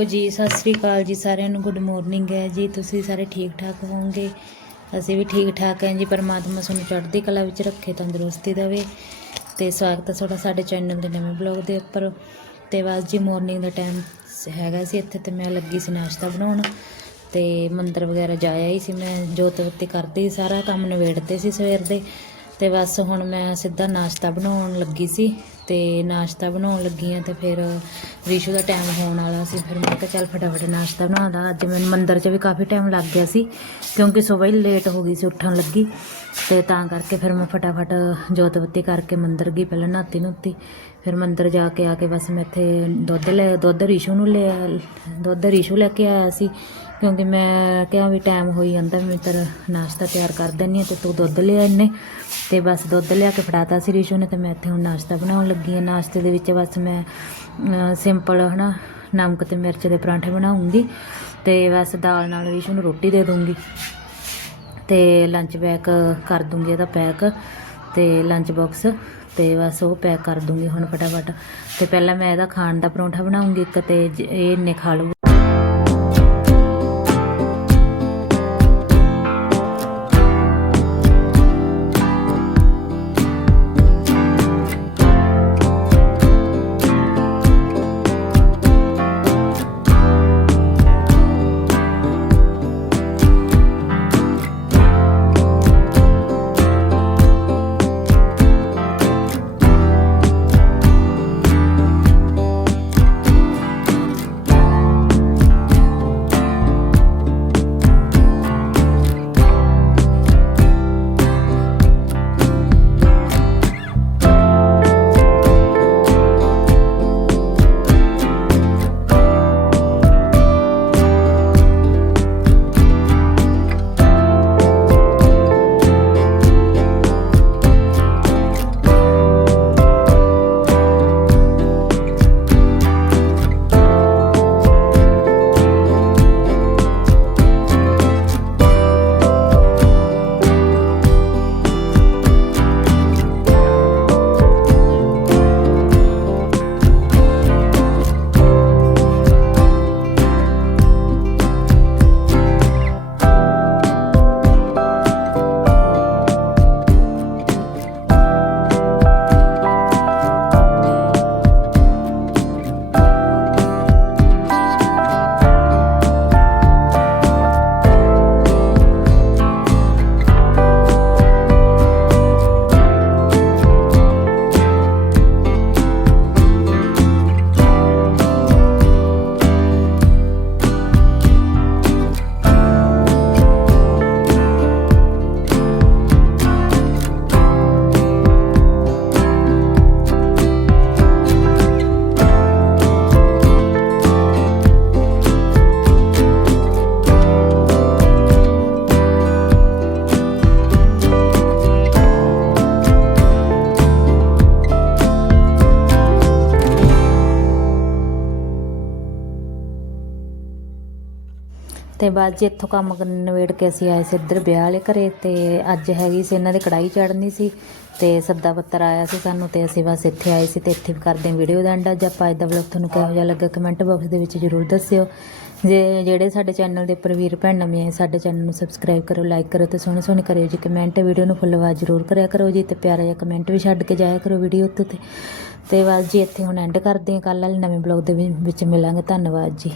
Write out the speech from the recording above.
Hello ਜੀ ਸਤਿ ਸ੍ਰੀ ਅਕਾਲ ਜੀ ਸਾਰਿਆਂ ਨੂੰ ਗੁੱਡ ਮਾਰਨਿੰਗ ਹੈ ਜੀ। ਤੁਸੀਂ ਸਾਰੇ ਠੀਕ ਠਾਕ ਹੋਵੋਗੇ? ਅਸੀਂ ਵੀ ਠੀਕ ਠਾਕ ਹਾਂ ਜੀ ਪਰਮਾਤਮਾ ਤੁਹਾਨੂੰ ਚੜ੍ਹਦੀ ਕਲਾ ਵਿੱਚ ਰੱਖੇ ਤੰਦਰੁਸਤੀ ਦੇਵੇ। ਤੇ ਸਵਾਗਤ ਹੈ ਤੁਹਾਡਾ ਸਾਡੇ ਚੈਨਲ ਦੇ ਨਵੇਂ ਬਲੌਗ ਦੇ ਉੱਪਰ। ਤੇ ਬਸ ਜੀ ਮਾਰਨਿੰਗ ਦਾ ਟਾਈਮ ਹੈਗਾ ਸੀ ਇੱਥੇ ਤੇ ਮੈਂ ਲੱਗੀ ਸੀ ਨਾਸ਼ਤਾ ਬਣਾਉਣ। ਤੇ ਮੰਦਰ ਵਗੈਰਾ ਜਾਇਆ ਹੀ ਸੀ ਮੈਂ ਜੋਤ ਬੱਤੀ ਕਰਦੀ ਸੀ, ਸਾਰਾ ਕੰਮ ਨਿਬੇੜਦੇ ਸੀ ਸਵੇਰ ਦੇ। ਤੇ ਬਸ ਹੁਣ ਮੈਂ ਸਿੱਧਾ ਨਾਸ਼ਤਾ ਬਣਾਉਣ ਲੱਗੀ ਸੀ ਤੇ ਨਾਸ਼ਤਾ ਬਣਾਉਣ ਲੱਗੀ ਆ ਤੇ ਫਿਰ ਰੀਸ਼ੂ ਦਾ ਟਾਈਮ ਹੋਣ ਵਾਲਾ ਸੀ। ਫਿਰ ਮੈਂ ਕਿਹਾ ਚੱਲ ਫਟਾਫਟ ਨਾਸ਼ਤਾ ਬਣਾ ਲਾ ਅੱਜ ਮੈਨੂੰ ਮੰਦਰ 'ਚ ਵੀ ਕਾਫੀ ਟਾਈਮ ਲੱਗ ਗਿਆ ਸੀ ਕਿਉਂਕਿ ਸਵੇਰ ਹੀ ਲੇਟ ਹੋ ਗਈ ਸੀ, ਉੱਠਣ ਲੱਗੀ ਤੇ ਤਾਂ ਕਰਕੇ ਫਿਰ ਮੈਂ ਫਟਾਫਟ ਜੋਤ ਬੱਤੀ ਕਰਕੇ ਮੰਦਰ ਗਈ, ਪਹਿਲਾਂ ਨਹਾਤੀ ਨੁੱਤੀ ਫਿਰ ਮੰਦਰ ਜਾ ਕੇ ਆ ਕੇ ਬਸ ਮੈਂ ਇੱਥੇ ਦੁੱਧ ਲੈ, ਦੁੱਧ ਰੀਸ਼ੂ ਨੂੰ ਲੈ, ਦੁੱਧ ਰੀਸ਼ੂ ਲੈ ਕੇ ਆਇਆ ਸੀ। ਕਿਉਂਕਿ ਮੈਂ ਕਿਹਾ ਵੀ ਟਾਈਮ ਹੋਈ ਜਾਂਦਾ ਮੈਂ ਤੇਰਾ ਨਾਸ਼ਤਾ ਤਿਆਰ ਕਰ ਦਿੰਨੀ ਹਾਂ ਤੇ ਤੂੰ ਦੁੱਧ ਲਿਆ ਇੰਨੇ ਤੇ ਬਸ ਦੁੱਧ ਲਿਆ ਕੇ ਫੜਾਤਾ ਸੀ ਰਿਸ਼ੂ ਨੇ ਤੇ ਮੈਂ ਇੱਥੇ ਹੁਣ ਨਾਸ਼ਤਾ ਬਣਾਉਣ ਲੱਗੀ ਹਾਂ। ਨਾਸ਼ਤੇ ਦੇ ਵਿੱਚ ਬਸ ਮੈਂ ਅਹ, ਸਿੰਪਲ ਹਨਾ ਨਮਕ ਤੇ ਮਿਰਚ ਦੇ ਪਰਾਂਠੇ ਬਣਾਉਂਗੀ ਤੇ ਬਸ ਦਾਲ ਨਾਲ ਰਿਸ਼ੂ ਨੂੰ ਰੋਟੀ ਦੇ ਦੂੰਗੀ। ਤੇ ਲੰਚ ਬੈਗ ਕਰ ਦੂੰਗੀ ਇਹਦਾ ਪੈਕ ਤੇ ਲੰਚ ਬਾਕਸ ਤੇ ਬਸ ਉਹ ਪੈਕ ਕਰ ਦੂੰਗੀ ਹੁਣ ਫਟਾਫਟ। ਤੇ ਪਹਿਲਾਂ ਮੈਂ ਇਹਦਾ ਖਾਣ ਦਾ ਪਰੌਂਠਾ ਬਣਾਉਂਗੀ ਇੱਕ ਤੇ ਜ- ਇਹ ਇੰਨੇ ਖਾ ਲਊ। ਤੇ ਬਾਅਦ ਜੀ ਇੱਥੋਂ ਕੰਮ ਕਰਨ ਨਵੇੜ ਕੇ ਅਸੀਂ ਆਏ ਸੀ ਇੱਧਰ ਵਿਆਹ ਵਾਲੇ ਘਰੇ ਤੇ ਅੱਜ ਹੈਗੀ ਸੀ ਇਹਨਾਂ ਦੇ ਕੜਾਈ ਚੜਨੀ ਸੀ ਤੇ ਸੱਦਾ ਪੱਤਰ ਆਇਆ ਸੀ ਸਾਨੂੰ ਤੇ ਅਸੀਂ ਬਸ ਇੱਥੇ ਆਏ ਸੀ ਤੇ ਇੱਥੇ ਵੀ ਕਰਦੇ ਹਾਂ ਵੀਡੀਓ ਦਾ ਐਂਡ ਅੱਜ ਆਪਾਂ ਅੱਜ ਦਾ ਵਲੌਗ ਤੁਹਾਨੂੰ ਕਿਹੋ ਜਿਹਾ ਲੱਗਾ ਕਮੈਂਟ ਬਾਕਸ ਦੇ ਵਿੱਚ ਜ਼ਰੂਰ ਦੱਸਿਓ। ਜੇ ਜਿਹੜੇ ਸਾਡੇ ਚੈਨਲ ਦੇ ਉੱਪਰ ਵੀਰ ਭੈਣ ਨਵੇਂ ਆਏ, ਸਾਡੇ ਚੈਨਲ ਨੂੰ ਸਬਸਕ੍ਰਾਈਬ ਕਰੋ ਲਾਈਕ ਕਰੋ ਤੇ ਸੋਹਣੇ ਸੋਹਣੇ ਕਰਿਓ ਜੀ ਕਮੈਂਟ। ਵੀਡੀਓ ਨੂੰ ਫੁੱਲ ਆਵਾਜ਼ ਜ਼ਰੂਰ ਕਰਿਆ ਕਰੋ ਜੀ ਤੇ ਪਿਆਰਾ ਜਿਹਾ ਕਮੈਂਟ ਵੀ ਛੱਡ ਕੇ ਜਾਇਆ ਕਰੋ ਵੀਡੀਓ ਉੱਤੇ ਤੇ। ਤੇ ਬਸ ਜੀ ਇੱਥੇ ਹੁਣ ਐਂਡ ਕਰਦੇ ਹਾਂ। ਕੱਲ੍ਹ ਵਾਲੇ ਨਵੇਂ ਬਲੌਗ ਦੇ ਵਿੱਚ ਮਿਲਾਂਗੇ। ਧੰਨਵਾਦ ਜੀ।